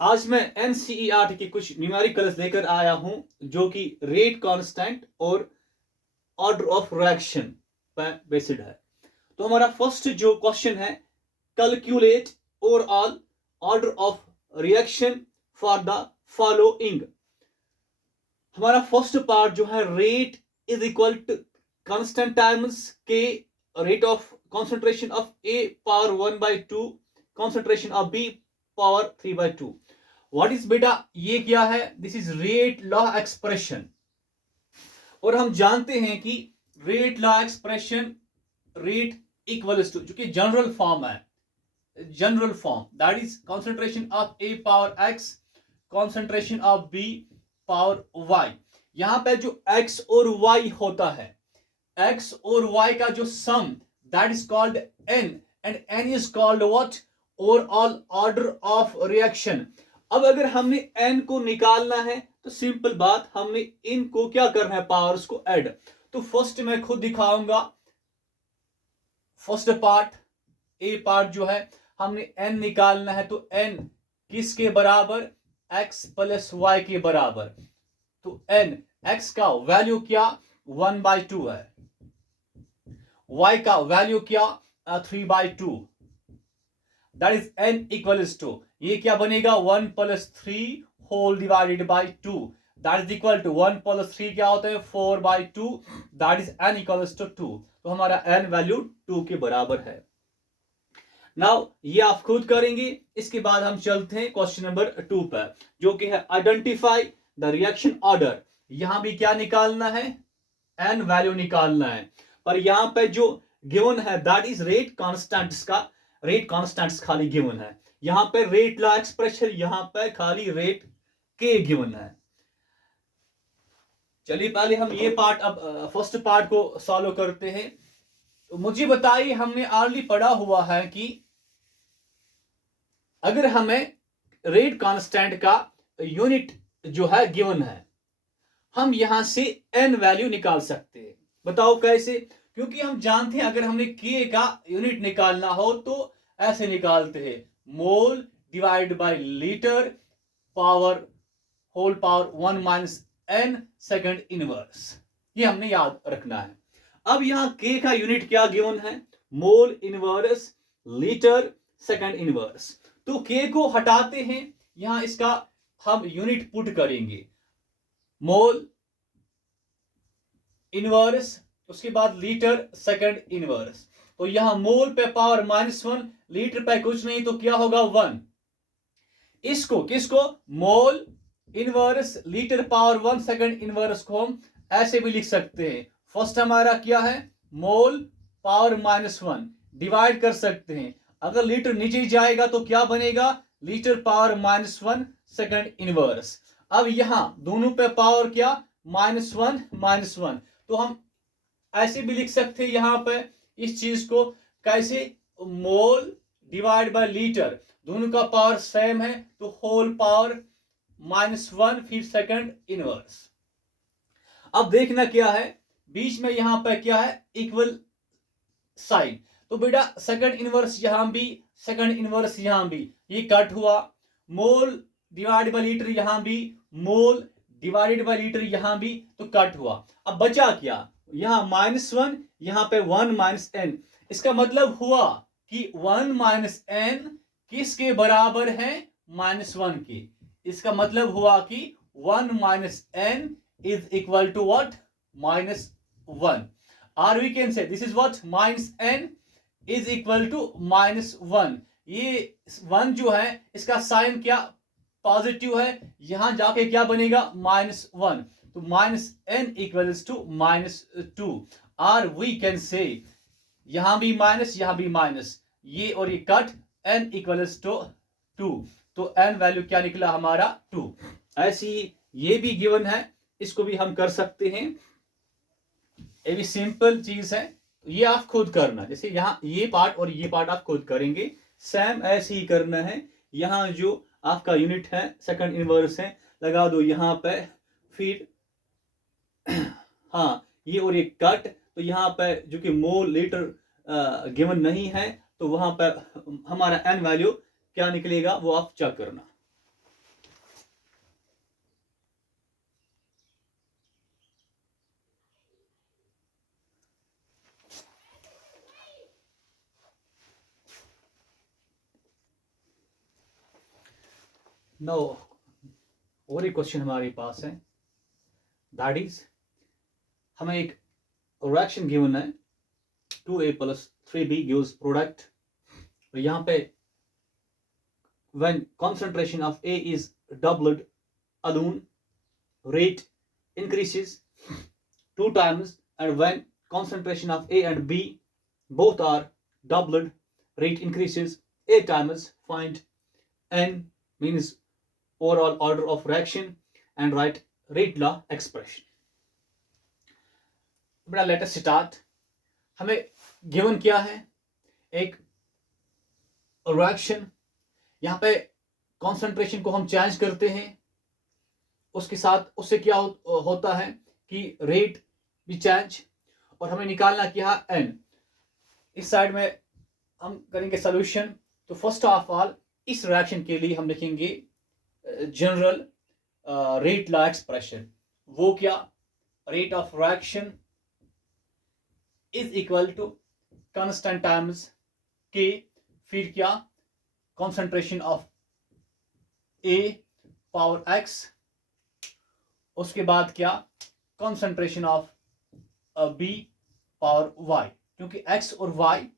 आज मैं एनसीईआरटी की कुछ न्यूमेरिकल्स लेकर आया हूं जो कि रेट कांस्टेंट और ऑर्डर ऑफ रिएक्शन पर बेस्ड है। तो हमारा फर्स्ट जो क्वेश्चन है, calculate overall order of reaction for the following. हमारा फर्स्ट पार्ट जो है, rate is equal to constant times के rate of concentration of A power 1/2 concentration of B power 3/2। What is बेटा, ये क्या है? This is rate law expression. और हम जानते हैं कि rate law expression, rate equals to, जो कि जनरल फॉर्म है, general form, that is concentration of A power X concentration of B power Y. यहां पे जो एक्स और वाई होता है, एक्स और वाई का जो sum, that is called n, and n is called what? Overall order of reaction. अब अगर हमने एन को निकालना है तो सिंपल बात, हमने इनको क्या करना है? पावर्स को ऐड। तो फर्स्ट मैं खुद दिखाऊंगा। फर्स्ट पार्ट, ए पार्ट जो है, हमने एन निकालना है तो एन किसके बराबर? एक्स प्लस वाई के बराबर। तो एन, एक्स का वैल्यू क्या? 1/2 है। वाई का वैल्यू क्या? 3/2। That is N equals to, ये क्या बनेगा? 1 + 3 whole divided by 2। That is equal to 1 + 3 क्या होता है? 4/2। That is N equals to 2। तो हमारा एन वैल्यू 2 के बराबर है। नाउ ये आप खुद करेंगे। इसके बाद हम चलते हैं क्वेश्चन नंबर 2 पर, जो कि है आइडेंटिफाई द रिएक्शन ऑर्डर। यहां भी क्या निकालना है? एन वैल्यू निकालना है। पर यहां पे जो गिवन है, दैट इज रेट कांस्टेंट्स का, रेट कांस्टेंट्स खाली गिवन है। यहां पे रेट लॉ एक्सप्रेशन, यहां पे खाली रेट के गिवन है। चलिए पहले हम ये पार्ट, अब फर्स्ट पार्ट को सॉल्व करते हैं। तो मुझे बताइए, हमने ऑलरेडी पढ़ा हुआ है कि अगर हमें रेट कांस्टेंट का यूनिट जो है गिवन है, हम यहां से एन वैल्यू निकाल सकते हैं। बताओ कैसे? क्योंकि हम जानते हैं अगर हमने के का यूनिट निकालना हो तो ऐसे निकालते हैं, mole divide by litre power whole power 1 - n second inverse. ये हमने याद रखना है। अब यहां के का यूनिट क्या गिवन है? Mole inverse litre second inverse. तो के को हटाते हैं, यहां इसका हम यूनिट पुट करेंगे, मोल इनवर्स, उसके बाद लीटर सेकंड इनवर्स। तो यहां मोल पे पावर -1, लीटर पे कुछ नहीं, तो क्या होगा? 1। इसको किसको? Mole inverse litre power 1 second inverse को हम ऐसे भी लिख सकते हैं। फर्स्ट हमारा क्या है? मोल पावर -1 डिवाइड कर सकते हैं। अगर लीटर नीचे जाएगा तो क्या बनेगा? Litre power -1 second inverse. अब यहां दोनों पे पावर क्या? -1 -1। तो हम ऐसे भी लिख सकते हैं यहां पे इस चीज को कैसे? मोल डिवाइड बाय लीटर, दोनों का पावर सेम है तो होल पावर -1 फिर सेकंड इनवर्स। अब देखना क्या है, बीच में यहां पर क्या है? Equal sign. तो बेटा सेकंड इनवर्स यहां भी, सेकंड इनवर्स यहां भी, ये कट हुआ। मोल डिवाइड बाय लीटर यहां भी, मोल डिवाइडेड बाय लीटर यहां भी, तो कट हुआ। अब बचा क्या? यहां -1, यहां पे 1 - n। इसका मतलब हुआ कि 1 - n किसके बराबर है? -1 के। इसका मतलब हुआ कि 1 - n is equal to what? -1। or we can say this is what? -n is equal to -1। ये 1 जो है इसका साइन क्या? पॉजिटिव है, यहां जाके क्या बनेगा? -1। तो -n इक्वल्स टू -2। और वी कैन से यहां भी माइनस, यहां भी माइनस, ये और ये कट, n इक्वल्स टू 2। तो n वैल्यू क्या निकला हमारा? 2। ऐसी ये भी गिवन है, इसको भी हम कर सकते हैं। ये भी सिंपल चीज है, ये आप खुद करना। जैसे यहाँ ये पार्ट और ये पार्ट आप खुद करेंगे, सेम ऐसे ही करना है। यहाँ जो आपका यूनिट है सेकंड इनवर्स है, लगा दो यहाँ पे, फिर हाँ ये और ये कट। तो यहाँ पे जो कि मोल लीटर गिवन नहीं है, तो वहां पर हमारा एन वैल्यू क्या निकलेगा वो आप चेक करना। नो, और एक क्वेश्चन हमारे पास है, दैट इज हमें एक रिएक्शन गिवन है 2a plus 3b gives product. तो यहाँ पे when concentration of A is doubled alone, rate increases 2 times, and when concentration of A and B both are doubled, rate increases 8 times. Find n, means overall order of reaction, and write rate law expression। बड़ा let us start. हमें given क्या है, एक reaction, यहाँ पे concentration को हम change करते हैं, उसके साथ उससे क्या होता है कि रेट भी चेंज, और हमें निकालना क्या एन। इस साइड में हम करेंगे सोल्यूशन। तो फर्स्ट ऑफ ऑल इस रिएक्शन के लिए हम लिखेंगे जनरल रेट लॉ एक्सप्रेशन। वो क्या, rate of reaction is equal to constant times K, फिर क्या, concentration of A power X, उसके बाद क्या, concentration of B power Y. क्योंकि एक्स और वाई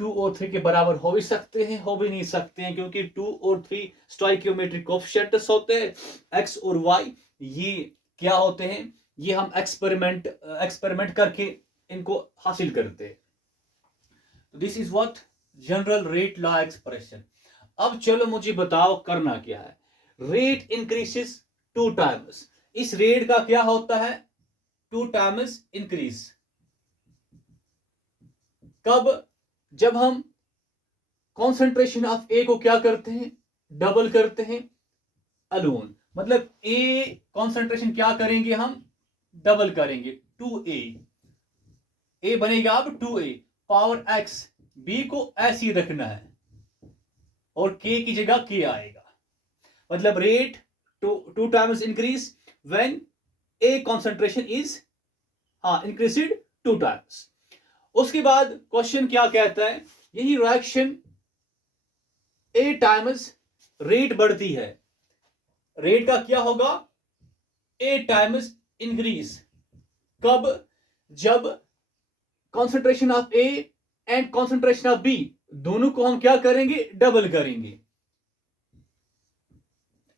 2 और 3 के बराबर हो भी सकते हैं, हो भी नहीं सकते हैं, क्योंकि 2 और 3 स्टोइकियोमेट्रिक कोएफिशिएंट्स होते हैं। एक्स और वाई ये क्या होते हैं, ये हम एक्सपेरिमेंट करके इनको हासिल करते हैं। This is what general rate law expression. अब चलो मुझे बताओ करना क्या है। रेट इंक्रीजेस 2 टाइम्स, इस रेट का क्या होता है, 2 टाइम्स इंक्रीज। कब, जब हम कॉन्सेंट्रेशन ऑफ ए को क्या करते हैं, डबल करते हैं अलोन। मतलब ए कॉन्सेंट्रेशन क्या करेंगे, हम डबल करेंगे 2a, ए बनेगा अब 2a पावर x, b को ऐसे ही रखना है और k की जगह k आएगा। मतलब rate 2 times increase when a concentration is increased 2 times. उसके बाद क्वेश्चन क्या कहता है, यही रिएक्शन 8 टाइम्स रेट बढ़ती है, रेट का क्या होगा 8 टाइम्स इंक्रीज। कब, जब concentration of A and concentration of B दोनों को हम क्या करेंगे, डबल करेंगे।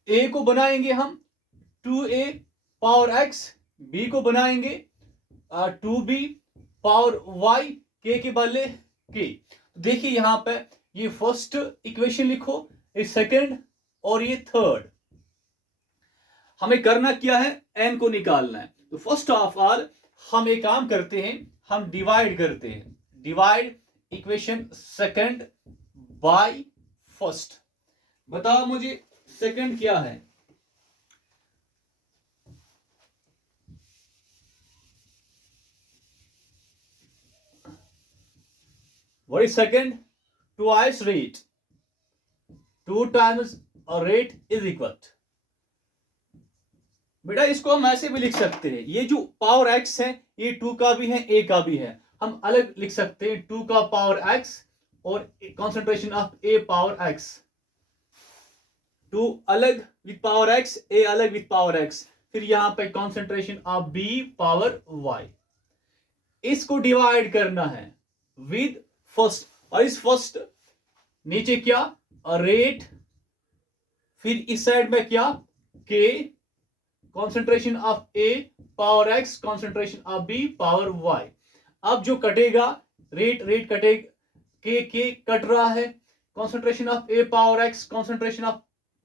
ए को बनाएंगे हम 2a पावर x, बी को बनाएंगे 2b पावर y, के बदले k। देखिए यहां पे ये फर्स्ट इक्वेशन लिखो, ये सेकंड और ये थर्ड। हमें करना क्या है, n को निकालना है। तो फर्स्ट ऑफ ऑल हम एक काम करते हैं, हम डिवाइड करते हैं, divide equation second by first. बताओ मुझे सेकंड क्या है, what is second, twice rate, 2 times a rate is equal। बेटा इसको हम ऐसे भी लिख सकते हैं, ये जो पावर x है ये 2 का भी है, a का भी है, हम अलग लिख सकते हैं 2 का पावर x और concentration of a power x, 2 अलग विथ पावर x, a अलग विथ पावर x, फिर यहां पे concentration of b power y। इसको डिवाइड करना है विद फर्स्ट, और इस फर्स्ट नीचे क्या रेट, फिर इस साइड में क्या k, concentration of a power x, concentration of b power y। अब जो कटेगा रेट कटेगा, के कट रहा है, concentration of a power x, concentration of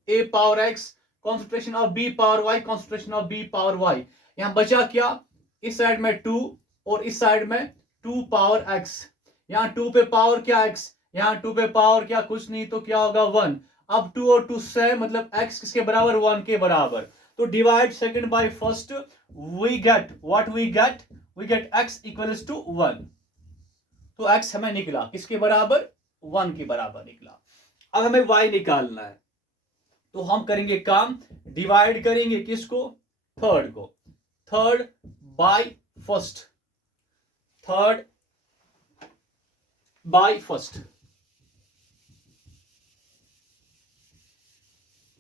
a power x, concentration of b power y, concentration of b power y। यहां बचा क्या, इस साइड में 2 और इस साइड में 2 पावर x। यहां 2 पे पावर क्या x, यहां 2 पे पावर क्या, कुछ नहीं तो क्या होगा 1। अब 2 और 2 से मतलब x किसके बराबर, 1 के बराबर। तो divide second by first, we get what, we get x equals to 1। तो x हमें निकला किसके बराबर, 1 के बराबर निकला। अब हमें y निकालना है, तो हम करेंगे काम, डिवाइड करेंगे किसको, थर्ड को, third by first, third by first.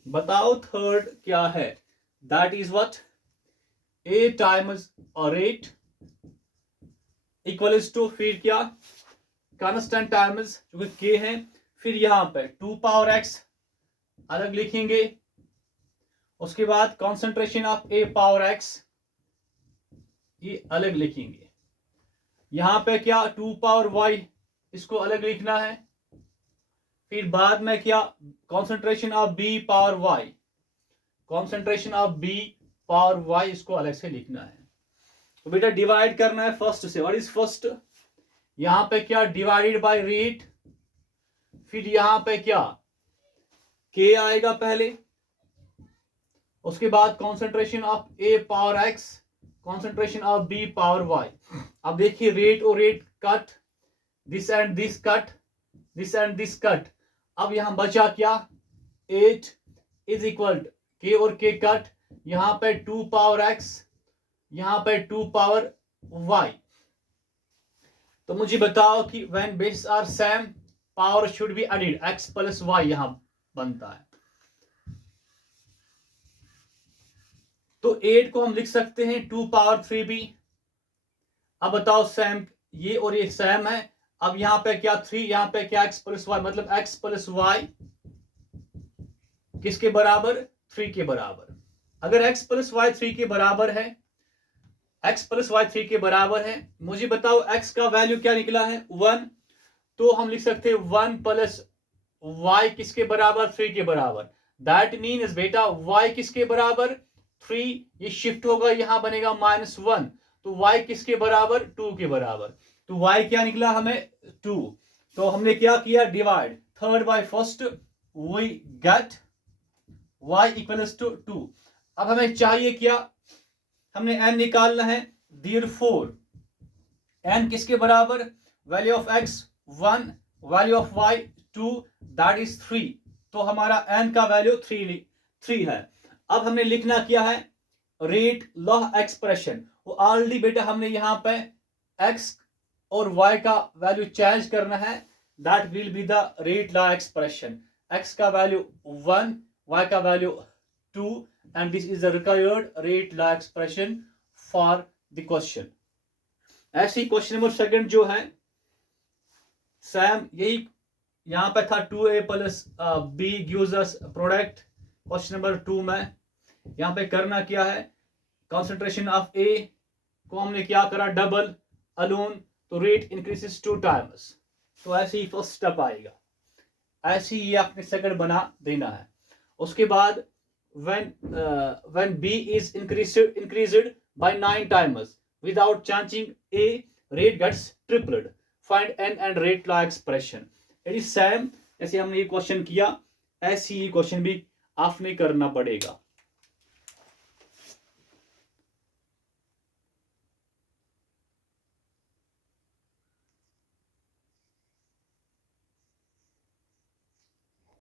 बताओ थर्ड क्या है? That is what? A times rate equals to फिर क्या? कांस्टेंट टाइम्स जो कि के है, फिर यहां पे 2 पावर एक्स अलग लिखेंगे, उसके बाद concentration of A power x ये अलग लिखेंगे, यहां पे क्या 2 पावर वाई इसको अलग लिखना है, फिर बाद में क्या concentration of B power Y, concentration of B power Y इसको अलग से लिखना है। तो बेटा डिवाइड करना है फर्स्ट से। What is first? यहां पे क्या डिवाइडेड बाय रेट, फिर यहां पे क्या के आएगा पहले, उसके बाद concentration of A power X, concentration of B power Y. अब देखिए रेट और rate cut, this and this cut, this and this cut. अब यहां बचा क्या? 8 इज इक्वल के और के कट, यहां पे 2 पावर एक्स, यहां पे 2 पावर वाई। तो मुझे बताओ कि when base are same power should be added, X plus Y यहां बनता है। तो 8 को हम लिख सकते हैं 2 पावर 3b। अब बताओ सेम, ये और ये सेम है, अब यहां पे क्या 3, यहां पे क्या एक्स प्लस वाई, मतलब एक्स प्लस वाई किसके बराबर? 3 के बराबर। अगर एक्स प्लस वाई 3 के बराबर है, एक्स प्लस वाई 3 के बराबर है, मुझे बताओ एक्स का वैल्यू क्या निकला है? 1। तो हम लिख सकते हैं 1 प्लस वाई किसके बराबर? 3 के बराबर। दैट मीन्स बेटा वाई किसके बराबर? 3, ये शिफ्ट होगा यहां बनेगा -1, तो y किसके बराबर? 2 के बराबर। तो y क्या निकला हमें? 2। तो हमने क्या किया? Divide third by first, we get y equals to 2। अब हमें चाहिए क्या? हमने n निकालना है, देयरफॉर n किसके बराबर? Value of x 1, value of y 2, that is 3। तो हमारा n का वैल्यू 3 है। अब हमने लिखना क्या है? Rate law expression. वो ऑलरेडी बेटा हमने यहां पे x और y का वैल्यू चेंज करना है, that will be the rate law expression. x का वैल्यू 1, y का value 2, and this is the required rate law expression for the question. ऐसे ही क्वेश्चन नंबर सेकंड जो है सेम यही, यहां पे था 2a plus b gives us product. Question number 2 में यहां पे करना क्या है? कॉन्सेंट्रेशन ऑफ ए को हमने क्या करा? डबल अलोन, तो रेट इंक्रीजेस 2 टाइम्स। तो ऐसे ही फर्स्ट स्टेप आएगा, ऐसे ही आपने सेकंड बना देना है। उसके बाद when b is increased by 9 times without changing a, rate gets tripled. Find n and rate law expression. It is same, जैसे हमने ये क्वेश्चन किया ऐसे ही क्वेश्चन भी आपने करना पड़ेगा।